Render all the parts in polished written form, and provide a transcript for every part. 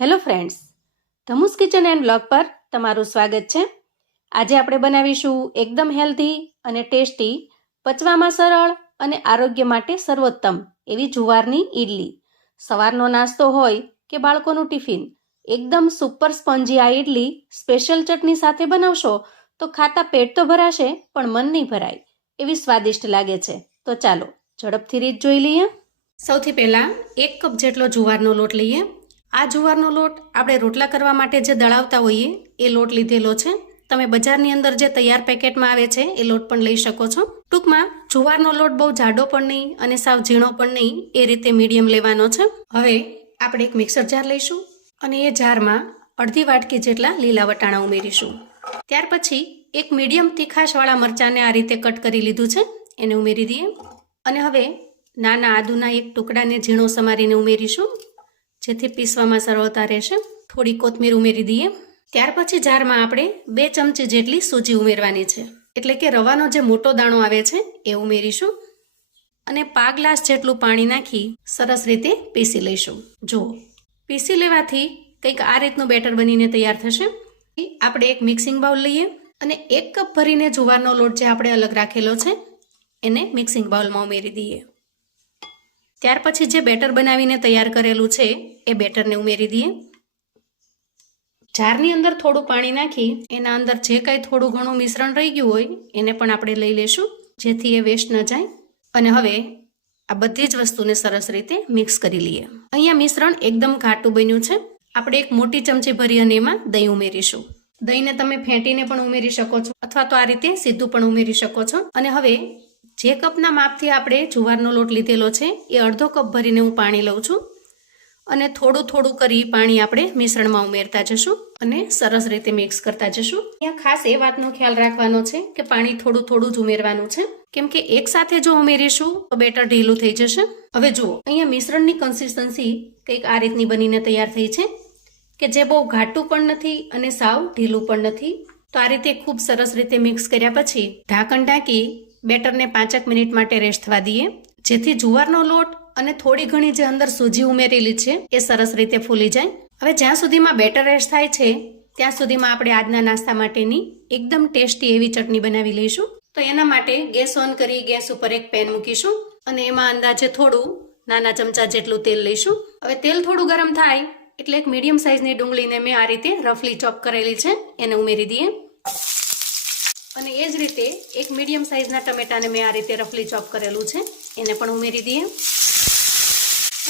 Hello friends, Dhamu's kitchen and blog પર તમારું સ્વાગત છે. આજે આપણે બનાવીશું એકદમ હેલ્ધી અને ટેસ્ટી, પચવામાં સરળ અને આરોગ્ય માટે સર્વોત્તમ એવી જુવારની ઈડલી. સવારનો નાસ્તો હોય કે બાળકોનું ટિફિન, એકદમ સુપર સ્પોન્જી આ ઈડલી સ્પેશિયલ ચટણી સાથે બનાવશો તો ખાતા પેટ તો ભરાશે પણ મન નહીં ભરાય એવી સ્વાદિષ્ટ લાગે છે. તો ચાલો ઝડપથી રીત જોઈ લઈએ. સૌથી પહેલાં 1 કપ જેટલો જુવારનો લોટ લઈએ. આ જુવારનો લોટ આપણે રોટલા કરવા માટે જે દળાવતા હોઈએ એ લોટ લીધેલો છે. તમે બજારની અંદર જે તૈયાર પેકેટમાં આવે છે એ લોટ પણ લઈ શકો છો. ટૂંકમાં જુવારનો લોટ બહુ જાડો પણ નહીં અને સાવ ઝીણો પણ નહીં, એ રીતે મીડિયમ લેવાનો છે. હવે આપણે એક મિક્સર જાર લઈશું અને એ જારમાં અડધી વાટકી જેટલા લીલા વટાણા ઉમેરીશું. ત્યાર પછી એક મીડિયમ તીખાશવાળા મરચાંને આ રીતે કટ કરી લીધું છે, એને ઉમેરી દઈએ. અને હવે નાના આદુના એક ટુકડાને ઝીણો સમારીને ઉમેરીશું, જેથી પીસવામાં સરળતા રહેશે. થોડી કોથમીર ઉમેરી દઈએ. ત્યાર પછી જારમાં આપણે 2 ચમચી જેટલી સૂજી ઉમેરવાની છે, એટલે કે રવાનો જે મોટો દાણો આવે છે એ ઉમેરીશું. અને પા ગ્લાસ જેટલું પાણી નાખી સરસ રીતે પીસી લઈશું. જુઓ, પીસી લેવાથી કંઈક આ રીતનું બેટર બનીને તૈયાર થશે. આપણે એક મિક્સિંગ બાઉલ લઈએ અને 1 કપ ભરીને જુવારનો લોટ જે આપણે અલગ રાખેલો છે એને મિક્સિંગ બાઉલમાં ઉમેરી દઈએ. ત્યાર પછી જે બેટર બનાવીને તૈયાર કરેલું છે એ બેટરને ઉમેરી દઈએ. જારની અંદર થોડું પાણી નાખી એના અંદર જે કાંઈ થોડું ઘણું મિશ્રણ રહી ગયું હોય એને પણ આપણે લઈ લેશું, જેથી એ વેસ્ટ ન જાય. અને હવે આ બધી જ વસ્તુને સરસ રીતે મિક્સ કરી લઈએ. અહીંયા મિશ્રણ એકદમ ઘાટું બન્યું છે. આપણે એક મોટી ચમચી ભરી અને એમાં દહીં ઉમેરીશું. દહીંને તમે ફેંટીને પણ ઉમેરી શકો છો અથવા તો આ રીતે સીધું પણ ઉમેરી શકો છો. અને હવે જે કપના માપથી આપણે જુવારનો લોટ લીધેલો છે એ અડધો કપ ભરીને હું પાણી લઉં છું અને થોડું થોડું કરી પાણી આપણે મિશ્રણમાં ઉમેરતા જશું અને સરસ રીતે મિક્સ કરતા જશું. અહીંયા ખાસ એ વાતનો ખ્યાલ રાખવાનો છે કે પાણી થોડું થોડું જ ઉમેરવાનું છે, કેમ કે એકસાથે જો ઉમેરીશું તો બેટર ઢીલું થઈ જશે. હવે જુઓ, અહીંયા મિશ્રણની કન્સિસ્ટન્સી કંઈક આ રીતની બનીને તૈયાર થઈ છે કે જે બહુ ઘાટું પણ નથી અને સાવ ઢીલું પણ નથી. તો આ રીતે ખૂબ સરસ રીતે મિક્સ કર્યા પછી ઢાંકણ ઢાંકી બેટરને 5 મિનિટ માટે રેસ્ટ થવા દઈએ, જેથી જુવારનો લોટ અને થોડી ઘણી જે અંદર સૂજી ઉમેરેલી છે એ સરસ રીતે ફૂલી જાય. હવે જ્યાં સુધીમાં બેટર રેસ્ટ થાય છે ત્યાં સુધીમાં આપણે આજના નાસ્તા માટેની એકદમ ટેસ્ટી એવી ચટણી બનાવી લઈશું. તો એના માટે ગેસ ઓન કરી ગેસ ઉપર એક પેન મૂકીશું અને એમાં અંદાજે થોડું નાના ચમચા જેટલું તેલ લઈશું. હવે તેલ થોડું ગરમ થાય એટલે એક મીડિયમ સાઇઝની ડુંગળીને મેં આ રીતે રફલી ચોપ કરેલી છે એને ઉમેરી દઈએ. અને એ જ રીતે એક મીડિયમ સાઇઝના ટમેટાને મેં આ રીતે રફલી ચોપ કરેલું છે એને પણ ઉમેરી દઈએ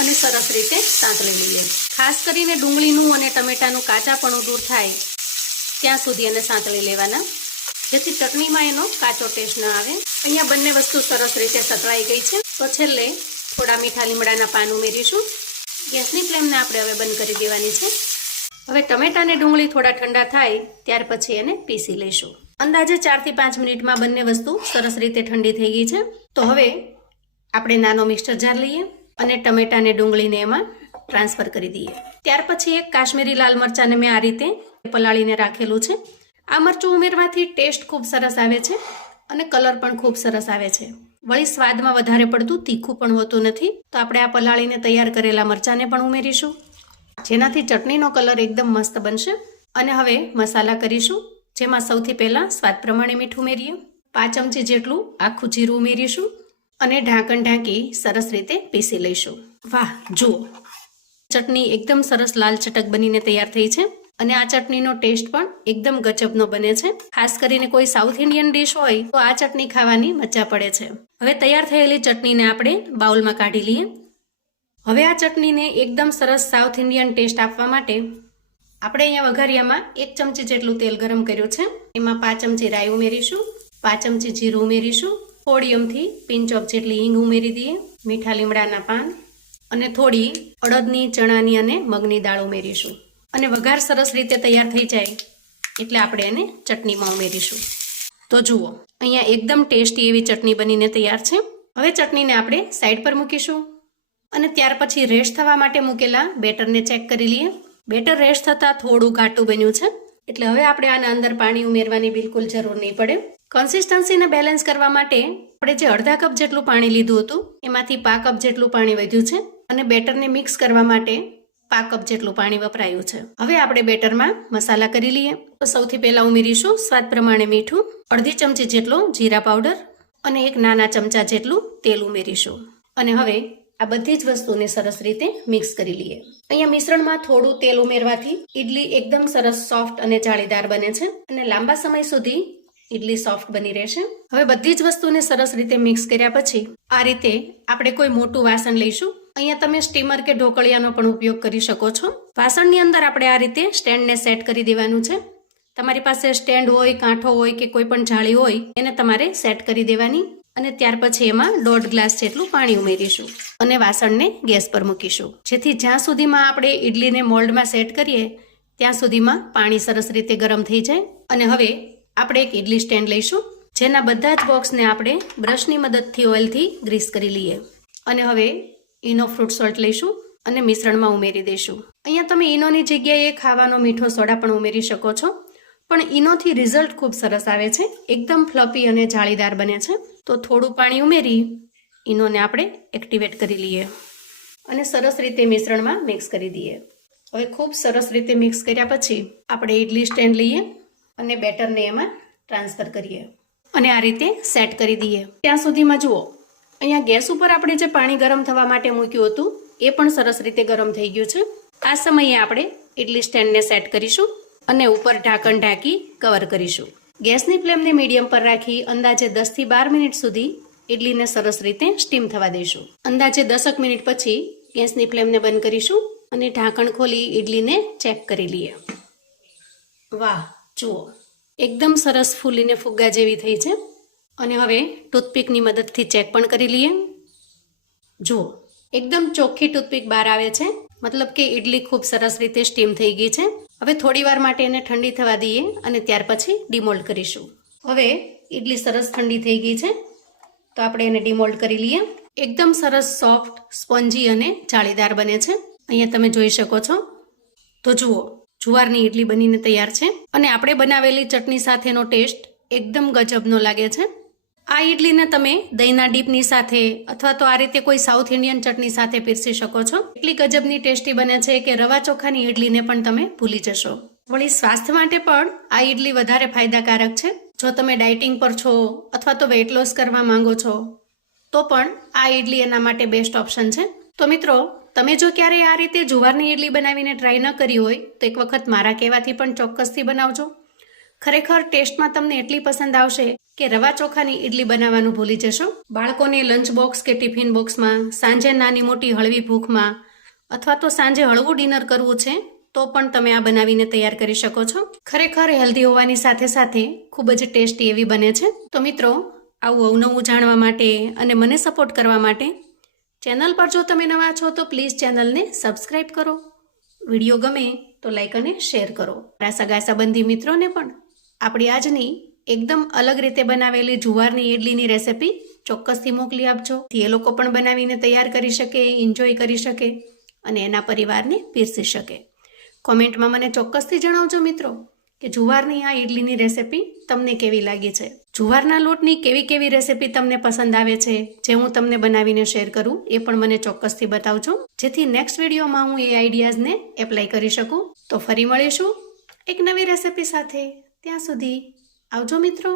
અને સરસ રીતે સાંતળી લઈએ. ખાસ કરીને ડુંગળીનું અને ટમેટાનું કાચાપણું દૂર થાય ત્યાં સુધી એને સાંતળી લેવાના, જેથી ચટણીમાં એનો કાચો ટેસ્ટ ન આવે. અહીંયા બંને વસ્તુ સરસ રીતે સતળાઈ ગઈ છે. તો છેલ્લે થોડા મીઠા લીમડાના પાન ઉમેરીશું. ગેસની ફ્લેમને આપણે હવે બંધ કરી દેવાની છે. હવે ટમેટા અને ડુંગળી થોડા ઠંડા થાય ત્યાર પછી એને પીસી લઈશું. અંદાજે 4 થી 5 મિનિટમાં બંને વસ્તુ સરસ રીતે ઠંડી થઈ ગઈ છે. તો હવે આપણે નાનો મિક્સર જાર લઈએ અને ટમેટા અને ડુંગળીને એમાં ટ્રાન્સફર કરી દઈએ. ત્યાર પછી એક કાશ્મીરી લાલ મરચાંને મેં આ રીતે પલાળીને રાખેલું છે. આ મરચું ઉમેરવાથી ટેસ્ટ ખૂબ સરસ આવે છે અને કલર પણ ખૂબ સરસ આવે છે. વળી સ્વાદમાં વધારે પડતું તીખું પણ હોતું નથી. તો આપણે આ પલાળીને તૈયાર કરેલા મરચાંને પણ ઉમેરીશું, જેનાથી ચટણીનો કલર એકદમ મસ્ત બનશે. અને હવે મસાલા કરીશું, જેમાં સૌથી પહેલાં સ્વાદ પ્રમાણે મીઠું ઉમેરીએ, 5 ચમચી જેટલું આખું જીરું ઉમેરીશું અને ઢાંકણ ઢાંકી સરસ રીતે પીસી લઈશું. વાહ, જુઓ, ચટણી એકદમ સરસ લાલ ચટક બનીને તૈયાર થઈ છે અને આ ચટણીનો ટેસ્ટ પણ એકદમ ગજબનો બને છે. ખાસ કરીને કોઈ સાઉથ ઇન્ડિયન ડિશ હોય તો આ ચટણી ખાવાની મજા પડે છે. હવે તૈયાર થયેલી ચટણીને આપણે બાઉલમાં કાઢી લઈએ. હવે આ ચટણીને એકદમ સરસ સાઉથ ઇન્ડિયન ટેસ્ટ આપવા માટે આપણે અહીંયા વઘારિયામાં 1 ચમચી જેટલું તેલ ગરમ કર્યું છે. એમાં 5 ચમચી રાઈ ઉમેરીશું, 5 ચમચી જીરું ઉમેરીશું, થોડી અમથી પિંચ ઓફ જેટલી હિંગ ઉમેરી દઈએ, મીઠા લીમડાના પાન અને થોડી અડદની, ચણાની અને મગની દાળ ઉમેરીશું. અને વઘાર સરસ રીતે તૈયાર થઈ જાય એટલે આપણે એને ચટણીમાં ઉમેરીશું. તો જુઓ, અહીંયા એકદમ ટેસ્ટી એવી ચટણી બનીને તૈયાર છે. હવે ચટણીને આપણે સાઈડ પર મૂકીશું અને ત્યાર પછી રેસ્ટ થવા માટે મૂકેલા બેટરને ચેક કરી લઈએ. બેટર રેસ્ટ થતાં થોડું ઘાટું બન્યું છે, એટલે હવે આપણે આના અંદર પાણી ઉમેરવાની બિલકુલ જરૂર નહીં પડે. કન્સિસ્ટન્સીને બેલેન્સ કરવા માટે આપણે જે અડધા કપ જેટલું પાણી લીધું હતું એમાંથી 1/4 કપ જેટલું પાણી વધ્યું છે અને બેટરને મિક્સ કરવા માટે 5 કપ જેટલું પાણી વપરાયું છે. હવે આપણે બેટરમાં મસાલા કરી લઈએ. તો સૌથી પહેલા ઉમેરીશું સ્વાદ પ્રમાણે મીઠું, અડધી ચમચી જેટલો જીરા પાવડર અને 1 નાના ચમચા જેટલું તેલ ઉમેરીશું. અને હવે આ બધી જ વસ્તુને સરસ રીતે મિક્સ કરી લઈએ. અહીંયા મિશ્રણમાં થોડું તેલ ઉમેરવાથી ઈડલી એકદમ સરસ સોફ્ટ અને જાળીદાર બને છે અને લાંબા સમય સુધી ઈડલી સોફ્ટ બની રહેશે. હવે બધી જ વસ્તુને સરસ રીતે મિક્સ કર્યા પછી આ રીતે આપણે કોઈ મોટું વાસણ લઈશું. અહીંયા તમે સ્ટીમર કે ઢોકળિયાનો પણ ઉપયોગ કરી શકો છો. વાસણની અંદર આપણે આ રીતે સ્ટેન્ડને સેટ કરી દેવાનું છે. તમારી પાસે સ્ટેન્ડ હોય, કાંઠો હોય કે કોઈ પણ જાળી હોય એને તમારે સેટ કરી દેવાની અને ત્યાર પછી એમાં 1.5 ગ્લાસ જેટલું પાણી ઉમેરીશું અને વાસણને ગેસ પર મૂકીશું. જેથી જ્યાં સુધીમાં આપણે ઈડલીને મોલ્ડમાં સેટ કરીએ ત્યાં સુધીમાં પાણી સરસ રીતે ગરમ થઈ જાય. અને હવે આપણે એક ઈડલી સ્ટેન્ડ લઈશું જેના બધા જ બોક્સને આપણે બ્રશની મદદથી ઓઇલથી ગ્રીસ કરી લઈએ. અને હવે ઈનો ફ્રૂટ સોલ્ટ લઈશું અને મિશ્રણમાં ઉમેરી દઈશું. અહીંયા તમે ઈનોની જગ્યાએ ખાવાનો મીઠો સોડા પણ ઉમેરી શકો છો, પણ ઈનોથી રિઝલ્ટ ખૂબ સરસ આવે છે, એકદમ ફ્લફી અને જાળીદાર બને છે. તો થોડું પાણી ઉમેરી ઈનોને આપણે એક્ટિવેટ કરી લઈએ અને સરસ રીતે મિશ્રણમાં મિક્સ કરી દઈએ. હવે ખૂબ સરસ રીતે મિક્સ કર્યા પછી આપણે ઈડલી સ્ટેન્ડ લઈએ અને બેટરને એમાં ટ્રાન્સફર કરીએ અને આ રીતે સેટ કરી દઈએ. ત્યાં સુધીમાં જુઓ, અહીંયા ગેસ ઉપર આપણે જે પાણી ગરમ થવા માટે મૂક્યું હતું એ પણ સરસ રીતે ગરમ થઈ ગયું છે. આ સમયે આપણે ઈડલી સ્ટેન્ડને સેટ કરીશું અને ઉપર ઢાંકણ ઢાંકી કવર કરીશું. ગેસની ફ્લેમને મીડિયમ પર રાખી અંદાજે 10 થી 12 મિનિટ સુધી ઈડલીને સરસ રીતે સ્ટીમ થવા દઈશું. અંદાજે 10 મિનિટ પછી ગેસની ફ્લેમને બંધ કરીશું અને ઢાંકણ ખોલી ઈડલીને ચેક કરી લઈએ. વાહ, જુઓ એકદમ સરસ ફૂલીને ફુગ્ગા જેવી થઈ છે. અને હવે ટૂથપીકની મદદથી ચેક પણ કરી લઈએ. જુઓ એકદમ ચોખ્ખી ટૂથપીક બહાર આવે છે, મતલબ કે ઈડલી ખૂબ સરસ રીતે સ્ટીમ થઈ ગઈ છે. હવે થોડી વાર માટે એને ઠંડી થવા દઈએ અને ત્યાર પછી ડીમોલ્ડ કરીશું. હવે ઈડલી સરસ ઠંડી થઈ ગઈ છે તો આપણે એને ડીમોલ્ડ કરી લઈએ. એકદમ સરસ સોફ્ટ, સ્પોન્જી અને જાળીદાર બને છે. અહીંયા તમે જોઈ શકો છો. તો જુઓ, જુવારની ઈડલી બનીને તૈયાર છે અને આપણે બનાવેલી ચટણી સાથેનો ટેસ્ટ એકદમ ગજબનો લાગે છે. આ ઈડલીને તમે દહીંના ડીપની સાથે અથવા તો આ રીતે કોઈ સાઉથ ઇન્ડિયન ચટણી સાથે પીરસી શકો છો. એટલી ગજબની ટેસ્ટી બને છે કે રવા ચોખાની ઈડલીને પણ તમે ભૂલી જશો. વળી સ્વાસ્થ્ય માટે પણ આ ઈડલી વધારે ફાયદાકારક છે. જો તમે ડાયટિંગ પર છો અથવા તો વેઇટ લોસ કરવા માંગો છો તો પણ આ ઈડલી એના માટે બેસ્ટ ઓપ્શન છે. તો મિત્રો, તમે જો ક્યારેય આ રીતે જુવારની ઈડલી બનાવીને ટ્રાય ન કરી હોય તો એક વખત મારા કહેવાથી પણ ચોક્કસથી બનાવજો. ખરેખર ટેસ્ટમાં તમને એટલી પસંદ આવશે કે રવા ચોખાની ઈડલી બનાવવાનું ભૂલી જશો. બાળકોને લંચ બોક્સ કે ટિફિન બોક્સમાં, સાંજે નાની મોટી હળવી ભૂખમાં અથવા તો સાંજે હળવું ડિનર કરવું છે તો પણ તમે આ બનાવીને તૈયાર કરી શકો છો. ખરેખર હેલ્ધી હોવાની સાથે સાથે ખૂબ જ ટેસ્ટી એવી બને છે. તો મિત્રો, આવું અવનવું જાણવા માટે અને મને સપોર્ટ કરવા માટે ચેનલ પર જો તમે નવા છો તો પ્લીઝ ચેનલને સબસ્ક્રાઇબ કરો. વિડીયો ગમે તો લાઈક અને શેર કરો. મારા સગા સંબંધી મિત્રોને પણ આપણી આજની એકદમ અલગ રીતે બનાવેલી જુવારની ઈડલીની રેસિપી ચોક્કસથી મોકલી આપજો. એ લોકો પણ બનાવીને તૈયાર કરી શકે, એન્જોય કરી શકે અને એના પરિવારને પીરસી શકે. કોમેન્ટમાં મને ચોક્કસથી જણાવજો મિત્રો કે જુવારની આ ઈડલીની રેસિપી તમને કેવી લાગી છે. જુવારના લોટની કેવી કેવી રેસિપી તમને પસંદ આવે છે જે હું તમને બનાવીને શેર કરું એ પણ મને ચોક્કસથી બતાવજો, જેથી નેક્સ્ટ વિડીયોમાં હું એ આઈડિયાઝને એપ્લાય કરી શકું. તો ફરી મળીશું એક નવી રેસિપી સાથે. ત્યાં સુધી આવજો મિત્રો.